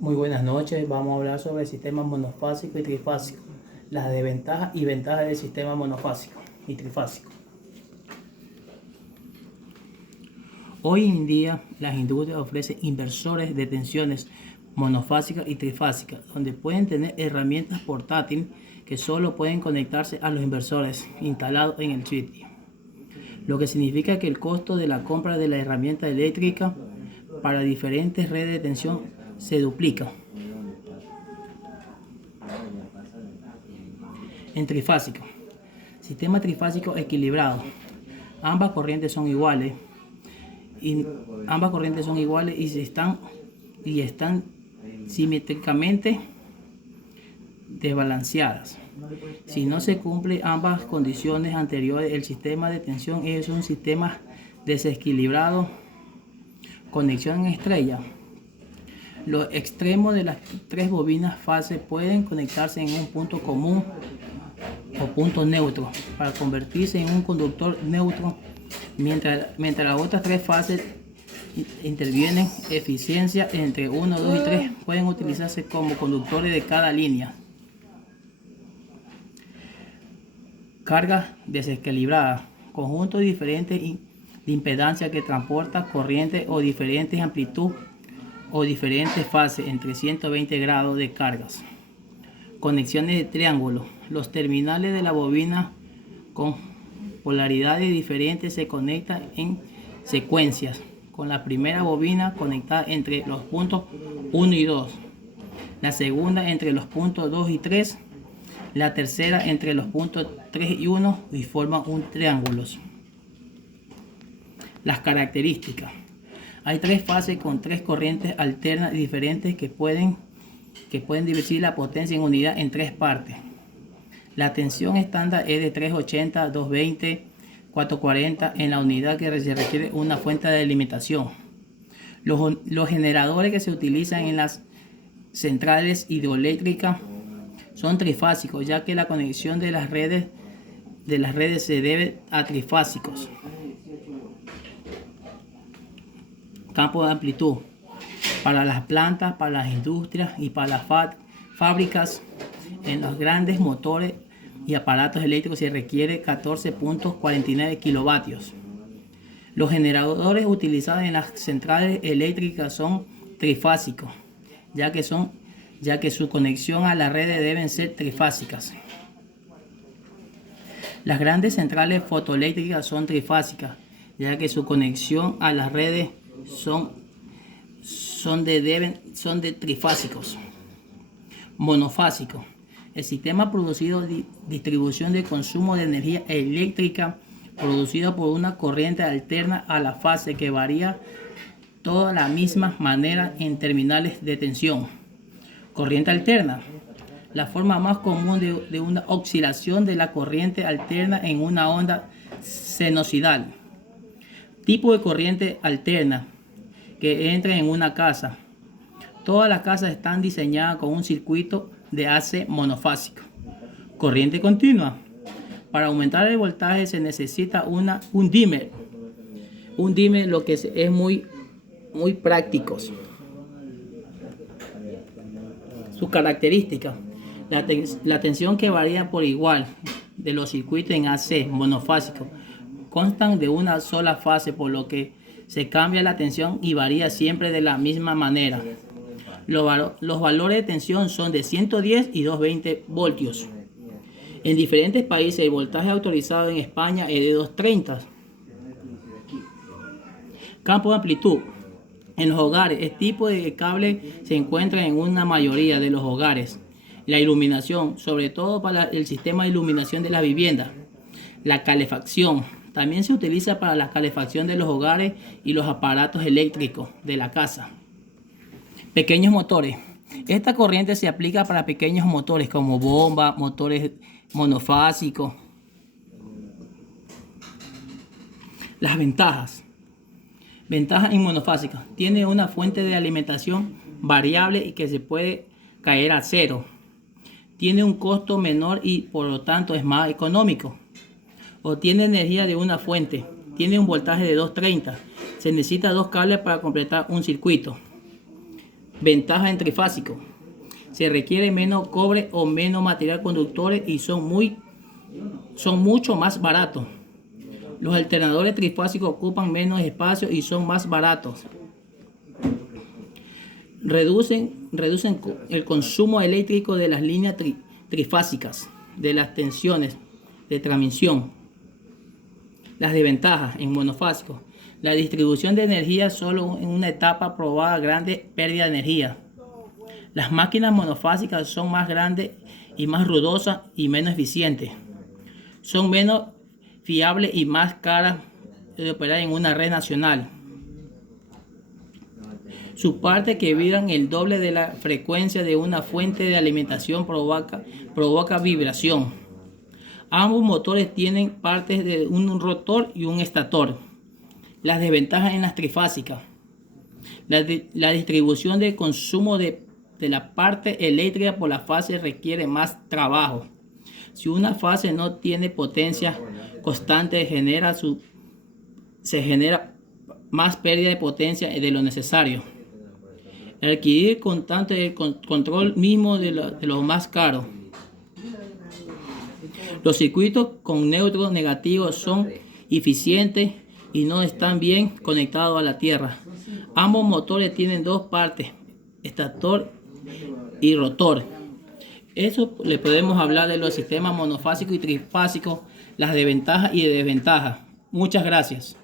Muy buenas noches, vamos a hablar sobre el sistema monofásico y trifásico, las desventajas y ventajas del sistema monofásico y trifásico. Hoy en día las industrias ofrecen inversores de tensiones monofásicas y trifásicas, donde pueden tener herramientas portátiles que solo pueden conectarse a los inversores instalados en el sitio, lo que significa que el costo de la compra de la herramienta eléctrica para diferentes redes de tensión se duplica. En trifásico, sistema trifásico equilibrado, ambas corrientes son iguales y están simétricamente desbalanceadas. Si no se cumplen ambas condiciones anteriores, el sistema de tensión es un sistema desequilibrado. Conexión en estrella. Los extremos de las tres bobinas fase pueden conectarse en un punto común o punto neutro para convertirse en un conductor neutro, mientras las otras tres fases intervienen. Eficiencia entre 1, 2 y 3 pueden utilizarse como conductores de cada línea. Carga desequilibrada. Conjuntos diferentes de impedancia que transporta corriente o diferentes amplitud o diferentes fases entre 120 grados de cargas. Conexiones de triángulo. Los terminales de la bobina con polaridades diferentes se conectan en secuencias, con la primera bobina conectada entre los puntos 1 y 2, la segunda entre los puntos 2 y 3, la tercera entre los puntos 3 y 1 y forman un triángulo. Las características. Hay tres fases con tres corrientes alternas diferentes que pueden dividir la potencia en unidad en tres partes. La tensión estándar es de 380, 220, 440 en la unidad que se requiere una fuente de alimentación. Los generadores que se utilizan en las centrales hidroeléctricas son trifásicos, ya que la conexión de las redes se debe a trifásicos. Campo de amplitud. Para las plantas, para las industrias y para las fábricas, en los grandes motores y aparatos eléctricos se requiere 14.49 kilovatios. Los generadores utilizados en las centrales eléctricas son trifásicos, ya que su conexión a las redes deben ser trifásicas. Las grandes centrales fotoeléctricas son trifásicas, ya que su conexión a las redes son de trifásicos. Monofásico. El sistema producido distribución de consumo de energía eléctrica producido por una corriente alterna a la fase que varía toda la misma manera en terminales de tensión. Corriente alterna. La forma más común de una oscilación de la corriente alterna en una onda sinusoidal. Tipo de corriente alterna que entra en una casa. Todas las casas están diseñadas con un circuito de AC monofásico. Corriente continua. Para aumentar el voltaje se necesita un dimmer. Un dimmer lo que es muy práctico. Sus características. La tensión que varía por igual de los circuitos en AC monofásico constan de una sola fase, por lo que se cambia la tensión y varía siempre de la misma manera. Los valores de tensión son de 110 y 220 voltios. En diferentes países el voltaje autorizado en España es de 230. Campo de amplitud. En los hogares, este tipo de cable se encuentra en una mayoría de los hogares. La iluminación, sobre todo para el sistema de iluminación de la vivienda. La calefacción. También se utiliza para la calefacción de los hogares y los aparatos eléctricos de la casa. Pequeños motores. Esta corriente se aplica para pequeños motores como bombas, motores monofásicos. Las ventajas. Ventajas en monofásica. Tiene una fuente de alimentación variable y que se puede caer a cero. Tiene un costo menor y por lo tanto es más económico. Obtiene energía de una fuente. Tiene un voltaje de 230. Se necesita dos cables para completar un circuito. Ventaja en trifásico. Se requiere menos cobre o menos material conductores y son mucho más baratos. Los alternadores trifásicos ocupan menos espacio y son más baratos. Reducen el consumo eléctrico de las líneas trifásicas, de las tensiones de transmisión. Las desventajas en monofásico. La distribución de energía solo en una etapa provoca grandes pérdidas de energía. Las máquinas monofásicas son más grandes y más ruidosas y menos eficientes. Son menos fiables y más caras de operar en una red nacional. Sus partes que vibran el doble de la frecuencia de una fuente de alimentación provoca vibración. Ambos motores tienen partes de un rotor y un estator. Las desventajas en las trifásicas. La distribución de consumo de la parte eléctrica por la fase requiere más trabajo. Si una fase no tiene potencia constante, se genera más pérdida de potencia de lo necesario. Adquirir constante el control mismo de lo más caro. Los circuitos con neutros negativos son eficientes y no están bien conectados a la tierra. Ambos motores tienen dos partes, estator y rotor. Eso le podemos hablar de los sistemas monofásicos y trifásicos, las desventajas y desventajas. Muchas gracias.